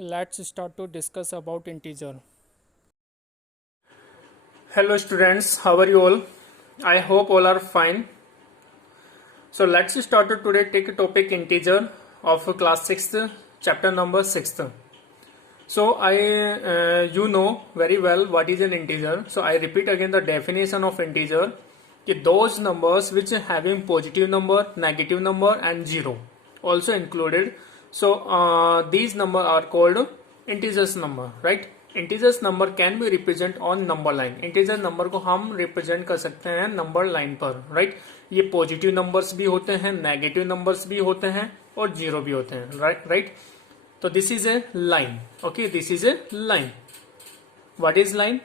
let's start to discuss about integer. Hello students, how are you all? I hope all are fine. So let's start to today take a topic integer of class 6th, chapter number 6th. So you know very well what is an integer. So I repeat again the definition of integer. Those numbers which having positive number, negative number and zero also included. So these number are called integers number, right? Integers number can be represent on number line. Integer number को हम represent कर सकते हैं number line पर, right? ये positive numbers भी होते हैं, नेगेटिव नंबर्स भी होते हैं और जीरो भी होते हैं, राइट? तो this is a line. Okay, this is a line. What is line?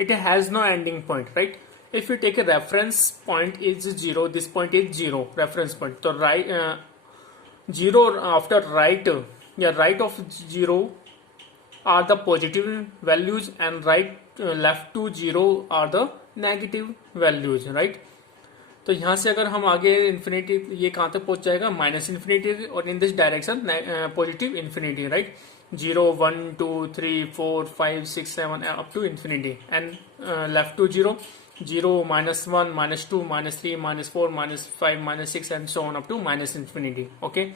It has no ending point, right? If you take a reference point is zero, this point is zero, reference point. तो right zero after right या right of zero are the positive values and left to zero are the negative values, right? तो यहां से अगर हम आगे infinity, ये कहां तक पहुंच जाएगा? माइनस इन्फिनिटी, और in this direction positive infinity, right? 0 1 2 3 4 5 6 7 up to infinity and left to 0 0 -1 -2 -3 -4 -5 -6 and so on up to minus infinity. Okay,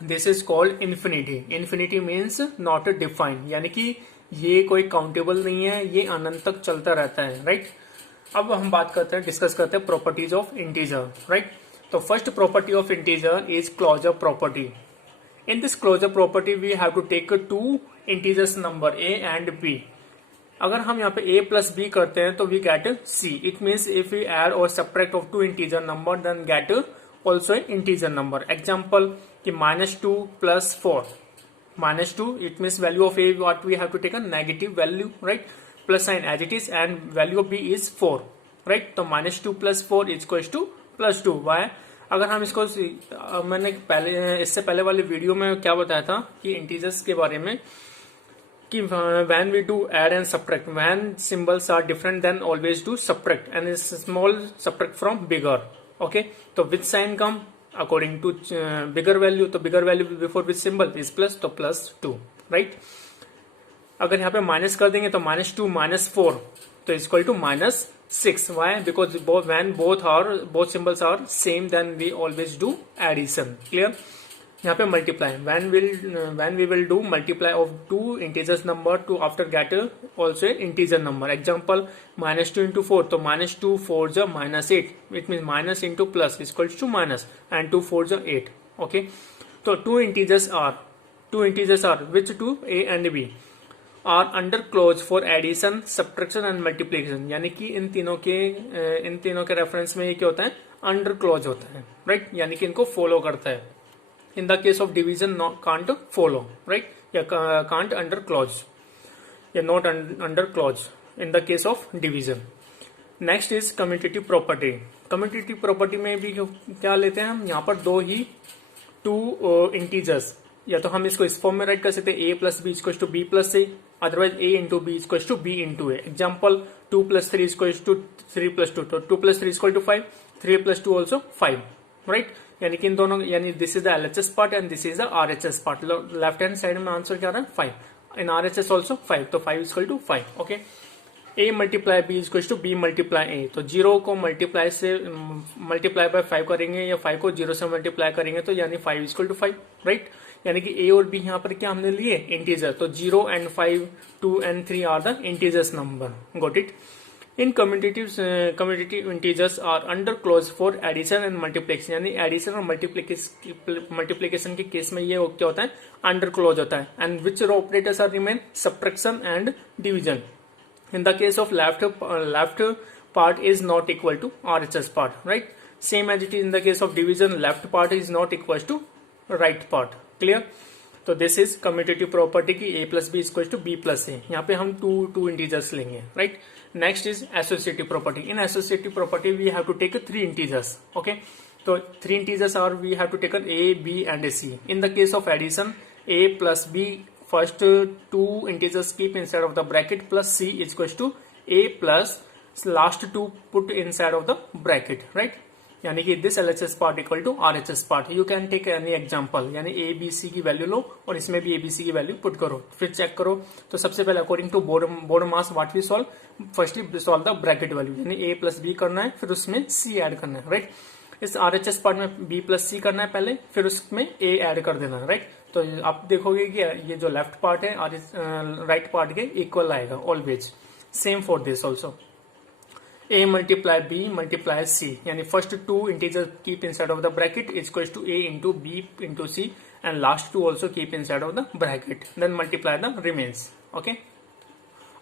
this is called infinity. Infinity means not defined, यानी कि ये कोई काउंटेबल नहीं है, ये अनंत तक चलता रहता है, राइट? अब हम बात करते हैं, डिस्कस करते हैं प्रॉपर्टीज ऑफ इंटीजर, राइट? तो first property of integer is closure property. In this closure property we have to take two integers number A and B. अगर हम यहाँ पे a प्लस बी करते हैं तो we get c. It means if we add और subtract of two integer number then get also integer number. Example कि -2 plus 4. -2 it means value of a what we have to take a negative value, right? Plus sign as it is and value of b is 4, right? तो -2 plus 4 is equals to +2. Why? अगर हम इसको मैंने इससे पहले वाले video में क्या बताया था कि इंटीजर्स के बारे में कि when we do add and subtract, when symbols are different then always do subtract and is small subtract from bigger. Okay, तो which sign come according to bigger value, तो bigger value before which symbol is plus, तो +2, right? अगर यहाँ पे minus कर देंगे तो -2 -4 तो is equal to -6. Why? Because when both symbols are same then we always do addition. Clear? यहाँ पे multiply, when we will do multiply of two integers number to after get also integer number. Example -2 into 4, तो -2 4 जा -8, it means minus into plus is equals to minus and 2 4 जा 8. okay, तो two integers are which two? A and B are under clause for addition, subtraction and multiplication. यानी कि इन तीनों के reference में ये क्या होता है? अंडर क्लॉज होता है, राइट? यानी कि इनको फॉलो करता है. In the case of division, can't follow, right? Can't under clause, not under clause in the case of division. Next is commutative property. Commutative property में भी क्या लेते हैं हम? यहाँ पर दो ही टू इंटीजर्स, या तो हम इसको इस फॉर्म में राइट कर सकते हैं a plus B equal to B plus C, otherwise a into B equal to B into A. Example 2 + 3 equal to 3 + 2, तो 2 + 3 इक्वल टू 5, 3 + 2 ऑल्सो 5, राइट? यानी कि इन दोनों, यानी this is the LHS part and this is the RHS part. Left hand side में answer क्या रहा है? 5. इन RHS also 5, तो 5 equal to 5. Okay, a multiply b equal to b multiply a. तो 0 को मल्टीप्लाई बाय 5 करेंगे या 5 को 0 से मल्टीप्लाई करेंगे तो यानी 5 इक्वल टू 5, राइट? यानी कि a और b यहाँ पर क्या हमने लिए? इंटीजर. तो 0 and 5, 2 and 3 are the integers number. Got it? In commutative integers are under close for addition and multiplication. यानी एडिशन और मल्टीप्लिकेशन के केस में ये क्या होता है? अंडर क्लोज होता है. And which row operators are remain? Subtraction and division. In the case of left part is not equal to RHS part, right? Same as it is in the case of division, left part is not equal to right part. Clear? तो this is commutative property की a plus B equal to B plus A. यहाँ पे हम two integers लेंगे, right? Next is associative property. In associative property, we have to take 3 integers. Okay, so 3 integers are we have to take a, b, and a c. In the case of addition, a plus b, first 2 integers keep inside of the bracket plus c is equals to a plus last 2 put inside of the bracket, right? यानी कि this LHS part equal to RHS part. You can take any example, यानी A B C की value लो और इसमें भी A B C की value put करो, फिर चेक करो। तो सबसे पहले according to BODMAS what we solve, firstly solve the bracket value, यानी ए प्लस बी करना है, फिर उसमें सी ऐड करना है, राइट। इस RHS पार्ट में बी प्लस सी करना है पहले, फिर उसमें ए ऐड कर देना है, राइट। तो आप देखोगे कि ये जो लेफ्ट पार्ट है और राइट पार्ट के इक्वल आएगा always. Same for this also, a multiply b multiply c, यानी first two integer keep inside of the bracket is equal to a into B into C, and last two also keep inside of the bracket, then multiply the remains. Okay,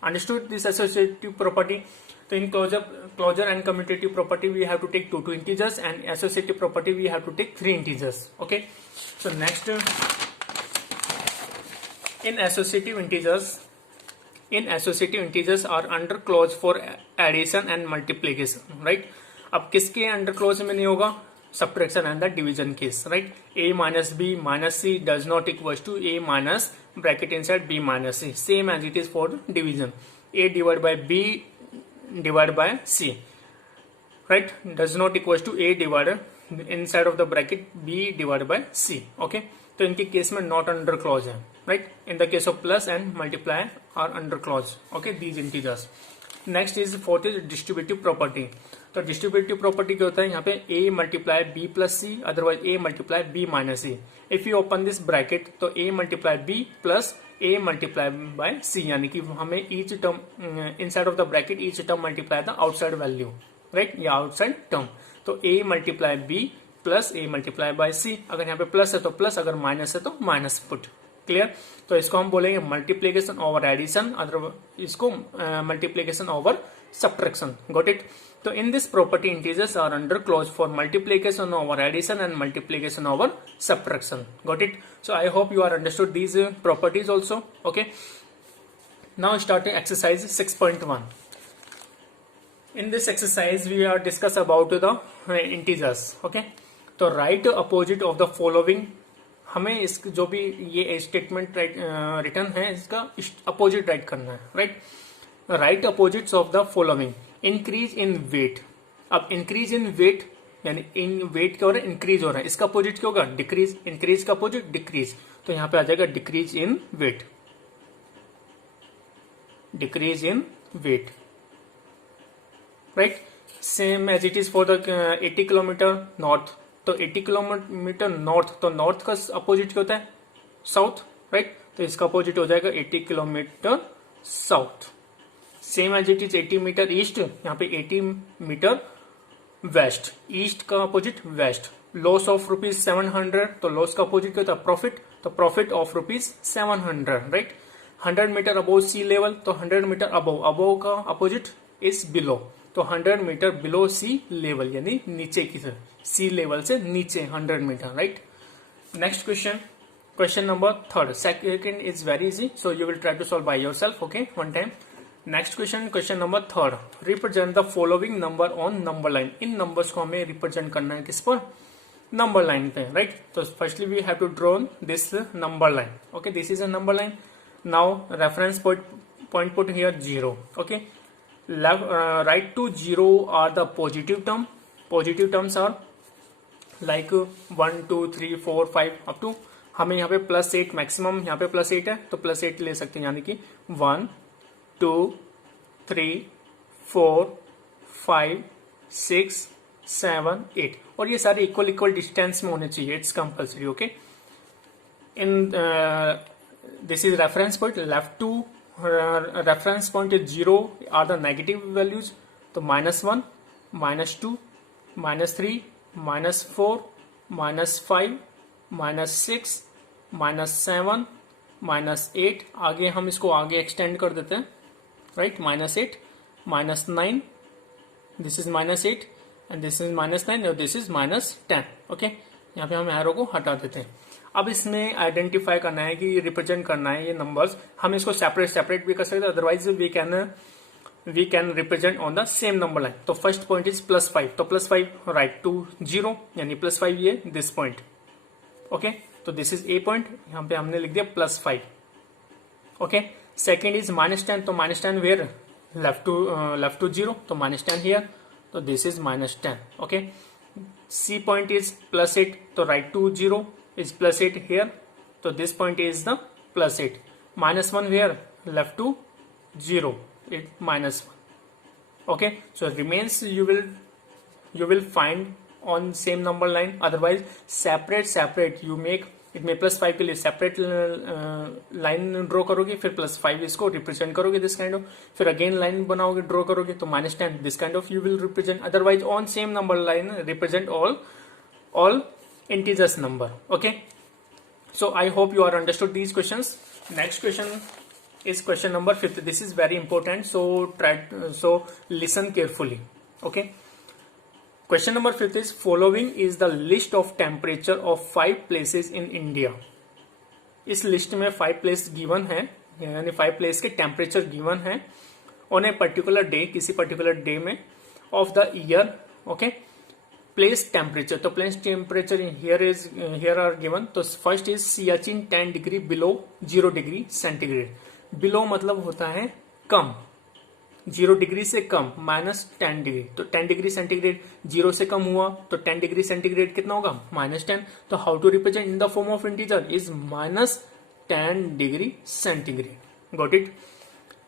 understood this associative property. तो in closure and commutative property we have to take two integers, and associative property we have to take 3 integers. Okay, so next, in associative integers are under clause for addition and multiplication, right। अब किसके under close में नहीं होगा, subtraction and the division case, right। a minus b minus c does not equals to a minus bracket inside b minus c, same as it is for division, a divided by b divided by c, right, does not equals to a divided inside of the bracket b divided by c। okay, तो इनके case में not under clause है, right. In the case of plus and multiply are under clause. Okay, these integers. Next is fourth is distributive property. तो distributive property क्या होता है, यहाँ पे a multiply b plus C, otherwise a multiply b minus C. If you open this bracket तो a multiply b plus a multiply by c, यानी कि हमें each term inside of the bracket each term multiply the outside value, right, या outside term. तो a multiply b plus a multiply by c, अगर यहाँ पे plus है तो प्लस, अगर माइनस है तो माइनस पुट। क्लियर। तो इसको हम बोलेंगे मल्टीप्लीकेशन ओवर एडिशन, अदर इसको multiplication over subtraction. Got it. तो in this property integers are under close for multiplication over addition and multiplication over subtraction. Got it. So I hope you are understood these properties also. Okay, now starting exercise 6.1. In this exercise we are discuss about the integers. Okay, तो right opposite of the following, हमें इस जो भी ये statement return है इसका opposite write करना है, right. Write opposites of the following, increase in weight. अब इंक्रीज इन वेट यानी इन वेट क्या हो रहा है, इंक्रीज हो रहा है, इसका अपोजिट क्या होगा, डिक्रीज। इंक्रीज का अपोजिट डिक्रीज, तो यहां पे आ जाएगा decrease in weight, decrease in weight, right. Same as it is for the 80 kilometre north. तो 80 किलोमीटर नॉर्थ, तो नॉर्थ का अपोजिट क्या होता है, साउथ, राइट। तो इसका अपोजिट हो जाएगा 80 kilometre south. Same as it is 80 metre east, यहाँ पे 80 मीटर वेस्ट, ईस्ट का अपोजिट वेस्ट। लॉस ऑफ ₹700, तो लॉस का अपोजिट क्या होता है, प्रॉफिट, तो profit of ₹700, right. 100 metre above sea level, तो 100 मीटर अबोव, अबोव का अपोजिट इज बिलो, तो 100 मीटर बिलो सी लेवल, यानी नीचे की तरफ, सी लेवल से नीचे 100 metre, right. Next question, question number 3rd। Second is very easy, so you will try to solve by yourself, okay, one time. Next question, question number 3rd। Represent the following number on number line. इन numbers को हमें represent करना है किस पर, number line पे, right. तो firstly we have to draw this number line. Okay, this is a number line. Now reference point put here 0, okay. Right to 0 are the positive term. Positive terms are like 1, 2, 3, 4, 5 up to, हमें यहाँ पे +8 maximum, यहाँ पे +8 है तो +8 ले सकते हैं, यानी कि 1, 2, 3, 4, 5, 6, 7, 8, और ये सारे इक्वल डिस्टेंस में होने चाहिए, it's compulsory. Okay, in this is reference point. Left to reference point is 0 are the negative values, तो -1, -2, -3, -4, -5, -6, -7, -8, आगे हम इसको आगे एक्सटेंड कर देते हैं, right. -8, -9, this is -8 and this is -9 और दिस इज -10। ओके, यहाँ पे हम एरो को हटा देते हैं। अब इसमें आइडेंटिफाई करना है कि रिप्रेजेंट करना है ये नंबर्स, हम इसको सेपरेट भी कर सकते हैं, otherwise we can represent on the same number line. तो फर्स्ट पॉइंट इज +5, तो +5 राइट टू 0, यानी +5 ये दिस पॉइंट, ओके। तो दिस इज ए पॉइंट, यहाँ पे हमने लिख दिया +5, ओके। सेकेंड इज -10, तो -10 वेयर, लेफ्ट टू 0, तो -10 हियर, तो this is -10, okay. C point is +8, तो write to 0 is +8 here, so this point is the +8. -1 here, left to 0, it -1. Okay, so remains you will find on same number line. Otherwise separate you make it में +5 के लिए separate line draw करोगे, फिर +5 इसको represent करोगे this kind of, फिर again line बनाओगे draw करोगे तो -10 this kind of you will represent. Otherwise on same number line represent all integers number. Okay, so I hope you are understood these questions. Next question is question number 5. This is very important, so listen carefully. Okay, question number 5 is following is the list of temperature of 5 places in India. इस list में 5 place given है, यानी 5 place के temperature given है on a particular day, किसी particular day में of the year. Okay, place temperature, तो place temperature here are given. तो first is Siachen 10 degree below 0 degree centigrade. Below मतलब होता है कम, 0 डिग्री से कम, -10 डिग्री. तो 10 डिग्री सेंटीग्रेड 0 से कम हुआ तो 10 डिग्री सेंटीग्रेड कितना होगा, -10. तो how to represent in the form of integer is -10 degree centigrade. Got it.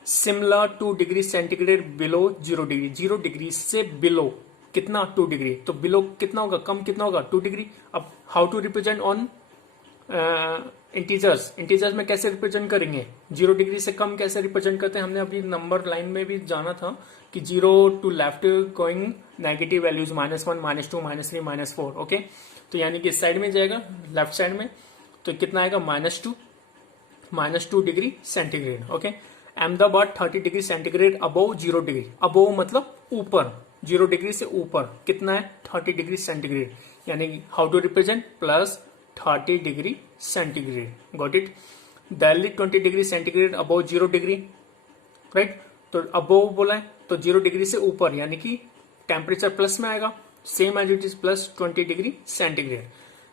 Similar 2 degree centigrade below 0 degree, 0 degree से बिलो कितना, 2 डिग्री. तो बिलो कितना होगा, कम कितना होगा, 2 डिग्री. अब how to represent on integers में कैसे रिप्रेजेंट करेंगे, 0 डिग्री से कम कैसे रिप्रेजेंट करते हैं. हमने अभी नंबर लाइन में भी जाना था कि 0 to left going negative values -1 -2 -3 -4. Okay, तो यानी कि इस साइड में जाएगा लेफ्ट साइड में, तो कितना आएगा -2 degree centigrade. Okay, Ahmedabad 30 degree centigrade above 0 degree. Above मतलब ऊपर, 0 डिग्री से ऊपर कितना है, 30 डिग्री सेंटीग्रेड. यानी how to represent +30 degree centigrade. Got it. Delhi 20 degree centigrade above 0 degree. Right, तो अबोव बोला है तो 0 डिग्री से ऊपर, यानी कि टेम्परेचर प्लस में आएगा, same as it is +20 degree centigrade.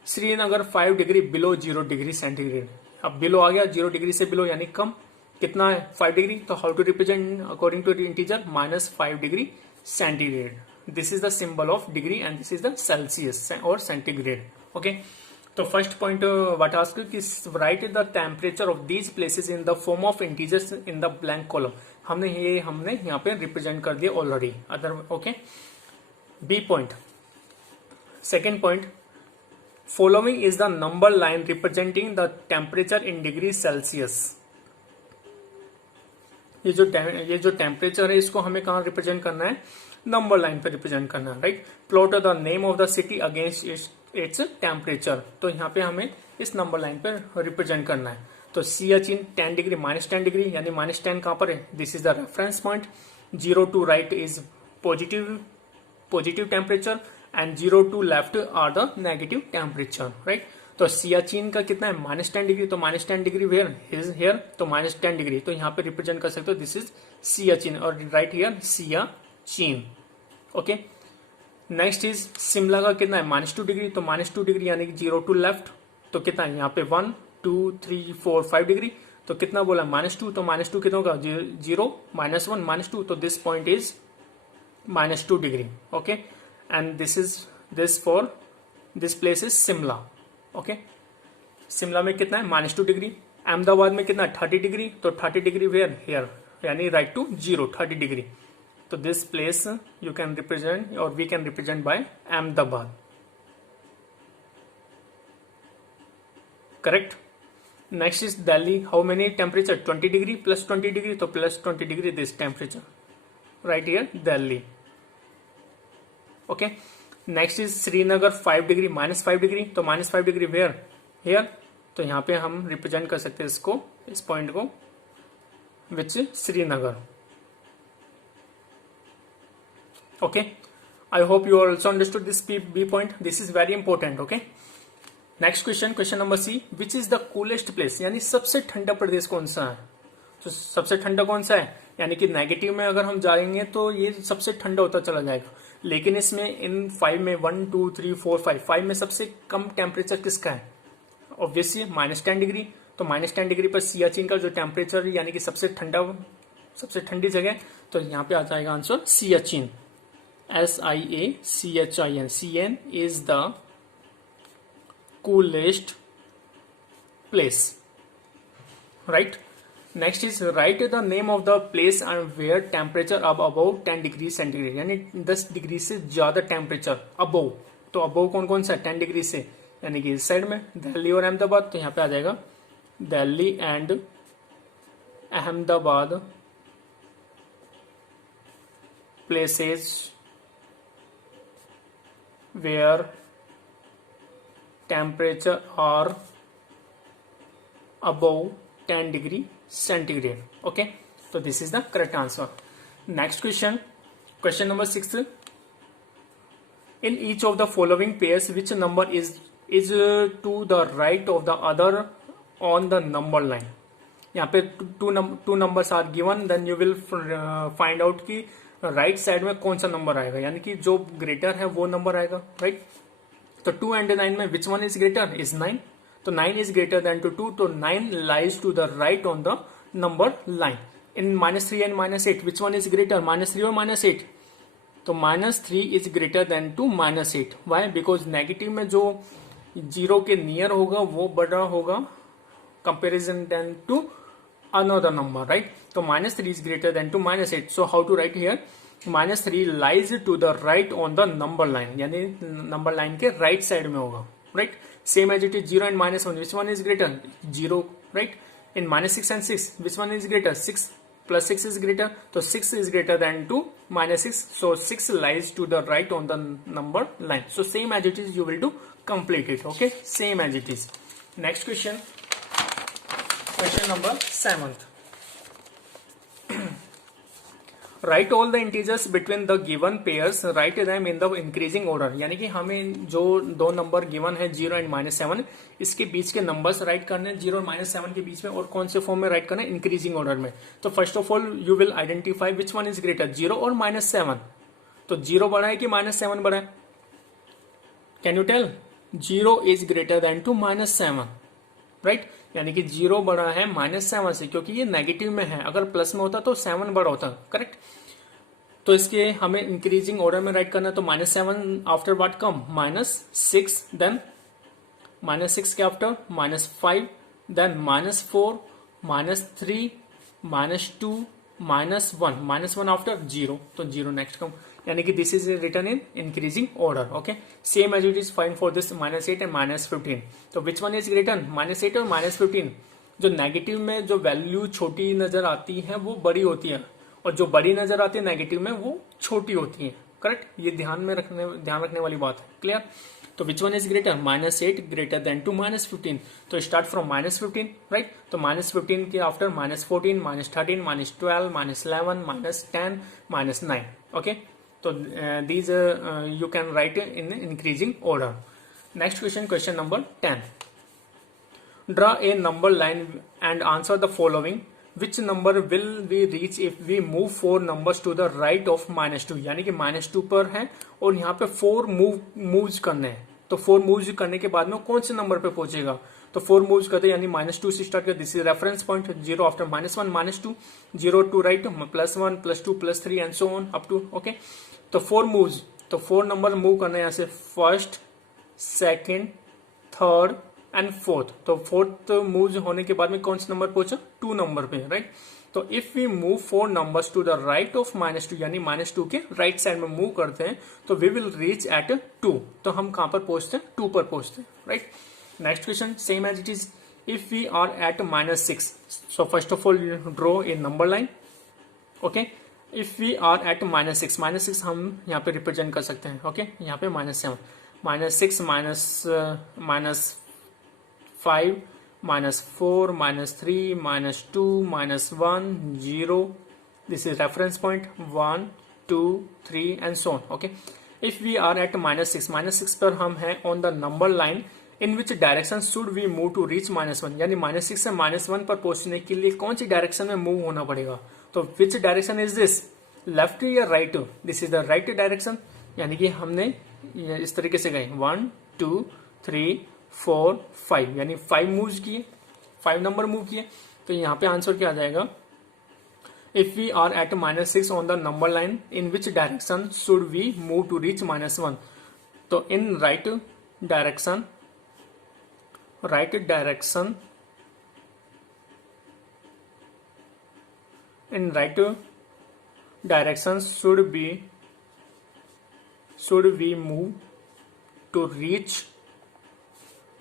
Srinagar 5 degree below 0 degree centigrade. अब बिलो आ गया, 0 डिग्री से बिलो यानी कम, कितना है 5 डिग्री. तो how to represent according to integer -5 degree centigrade. This is the symbol of degree and this is the Celsius और centigrade. Okay, तो फर्स्ट पॉइंट व्हाट आस्क कि right the temperature of these places in the form of integers in the blank column. हमने यहाँ पे represent कर दिया already. Other okay, B point. Second point, following is the number line representing the temperature in degree Celsius. ये जो temperature है इसको हमें कहाँ रिप्रेजेंट करना है, नंबर लाइन पे रिप्रेजेंट करना है. Right, plot the name of the city against its temperature. तो यहाँ पे हमें इस नंबर लाइन पे रिप्रेजेंट करना है. तो सियाचिन 10 डिग्री -10 डिग्री, यानी -10 कहाँ पर है, this is the reference point. 0 to right is positive temperature and 0 to left are the negative temperature. Right, तो सियाचिन का कितना है, -10 डिग्री. तो -10 डिग्री वेयर इज हियर, तो -10 डिग्री. तो यहाँ पे रिप्रेजेंट कर सकते हो दिस इज सियाचिन और right here Siachen. Okay, next is Shimla का कितना है, -2 डिग्री. तो -2 डिग्री यानी कि 0 टू लेफ्ट, तो कितना है यहाँ पे 1 2 3 4 5 डिग्री. तो कितना बोला, -2. तो -2 कितना होगा, 0 -1 -2. तो this point is -2 degree. Okay, and this for this place is Shimla. Okay, Shimla में कितना है, -2 डिग्री. अहमदाबाद में कितना है, 30 डिग्री. तो 30 डिग्री वेयर हियर, यानी राइट टू 0 30 डिग्री. तो this place you can represent और we can represent by Ahmedabad. Correct. Next is Delhi. How many temperature, 20 degree +20 degree. तो +20 degree this temperature right here Delhi. Okay, next is Srinagar 5 degree -5 degree. तो -5 degree where here. तो यहाँ पे हम represent कर सकते हैं इसको, इस पॉइंट को विच Srinagar. Okay, I hope you also understood this B point. This is very important. Okay, next question number C. Which is the coolest place? यानी सबसे ठंडा प्रदेश कौन सा है. तो सबसे ठंडा कौन सा है, यानी कि नेगेटिव में अगर हम जाएंगे तो ये सबसे ठंडा होता चला जाएगा. लेकिन इसमें इन 5 में 1 2 3 4 5 में सबसे कम टेम्परेचर किसका है, ऑब्वियसली -10 डिग्री. तो -10 डिग्री पर सियाचिन का जो टेम्परेचर यानी कि सबसे ठंडी जगह, तो यहाँ पे आ जाएगा answer Siachen. SIACHIN, CN is the coolest place, right? Next is write the name of the place and where temperature above 10 degree centigrade, यानी 10 डिग्री से ज्यादा टेम्परेचर अबव। तो अबव कौन कौन सा 10 डिग्री से, यानी कि इस साइड में दिल्ली और अहमदाबाद, तो यहाँ पे आ जाएगा Delhi and Ahmedabad places where temperature are above 10 degree centigrade. Okay, तो this is the correct answer. Next question, question number 6, in each of the following pairs which number is to the right of the other on the number line. यहाँ पे two numbers are given, then you will find out कि right side में कौन सा number आएगा, यानी कि जो ग्रेटर है वो नंबर आएगा, राइट। तो 2 and 9 में विच वन इज ग्रेटर, इज 9। तो 9 is greater than to 2, तो 9 lies to the right on the number line. In -3 and -8, which one is greater, -3 or -8? तो -3 is greater than to -8. Why? Because negative में जो 0 के near होगा वो बड़ा होगा comparison than to another number, right? तो -3 is greater than to -8. So how to write here? -3 lies to the right on the number line, यानी number line के राइट साइड में होगा, right? Same as it is 0 and -1, which one is greater? 0, right? In -6 and 6, which one is greater? 6 plus 6 is greater, so 6 is greater than to -6, so 6 lies to the right on the number line. So same as it is, you will do complete it, okay? Same as it is. Next question, question number 7th. Right all the integers between the given pairs, write them in the increasing order, यानी कि हमें जो दो number given है 0 and -7, इसके बीच के numbers right करने 0 और -7 के बीच में, और कौन से फॉर्म में राइट करना है, इंक्रीजिंग ऑर्डर में। तो first of all you will identify which one is greater, 0 और -7। तो 0 बड़ा है कि -7 बड़ा है, can you tell? 0 is greater than to -7, right, यानी कि 0 बड़ा है -7 से, क्योंकि ये नेगेटिव में है, अगर प्लस में होता तो 7 बड़ा होता, करेक्ट। तो इसके हमें इंक्रीजिंग ऑर्डर में राइट करना है, तो -7 आफ्टर व्हाट कम, -6, देन -6 के आफ्टर -5, देन -4, -3, -2, -1 आफ्टर 0, तो 0 नेक्स्ट कम, यानी कि this is written in increasing order, okay. Same as it is fine for this -8 and -15। तो विच वन इज ग्रेटर, -8 और -15? जो नेगेटिव में जो वैल्यू छोटी नजर आती है वो बड़ी होती है, और जो बड़ी नजर आती है नेगेटिव में वो छोटी होती है, करेक्ट। ये ध्यान रखने वाली बात है, क्लियर। तो which one is greater, -8 greater than to -15। तो स्टार्ट फ्रॉम -15, राइट। तो -15 के आफ्टर -14, -13, -12, -11, -10, -9, ओके। तो these you can write in increasing order. Next question, question number 10. Draw a number line and answer the following. Which number will we reach if we move 4 numbers to the right of -2? यानी कि -2 पर है और यहाँ पे 4 moves करने हैं, तो 4 moves करने के बाद में कौन से नंबर पे पहुंचेगा? तो 4 moves करते यानी -2 से स्टार्ट कर, this is reference point, 0 after -1, -2, 0 to right, +1, +2, +3 and so on up to, okay. तो 4 मूव्स, तो 4 नंबर मूव करना है यहाँ से, first, second, third and fourth. तो फोर्थ मूव होने के बाद में कौन सा नंबर पहुंचा, 2 नंबर पे, राइट। तो if we move 4 numbers to the right of -2, यानी -2 के राइट साइड में मूव करते हैं, तो वी विल रीच एट 2। तो हम कहां पर पहुंचते हैं, 2 पर पहुंचते हैं, right. Next question same as it is, if we are at -6, so first of all draw a number line, okay. If we are at -6 हम यहाँ पे रिप्रेजेंट कर सकते हैं, ओके। यहाँ पे -7, -6, -5, -4, -3, -2, -1, 0, this is reference point, 1, 2, 3 and so on, okay. If we are at -6 पर हम हैं on the number line, in which direction should we move to reach -1? यानी -6 से -1 पर पहुंचने के लिए कौन सी डायरेक्शन में मूव होना पड़ेगा? तो which direction is this, left या right? This is the right direction, यानी कि हमने इस तरीके से गए 1, 2, 3, 4, 5, यानी 5 मूव किए, 5 नंबर मूव किए। तो यहाँ पे आंसर क्या आ जाएगा, if we are at minus 6 on the number line, in which direction should we move to reach minus 1? So in right direction in right direction should we move to reach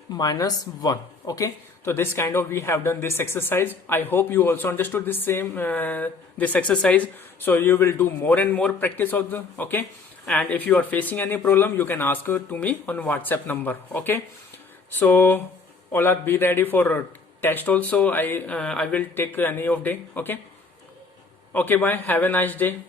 minus 1. Okay, so this kind of we have done this exercise. I hope you also understood this same this exercise, so you will do more and more practice of the. Okay, and if you are facing any problem, you can ask to me on WhatsApp number. Okay, so all are be ready for test also. I will take any of day. Okay, bye, have a nice day.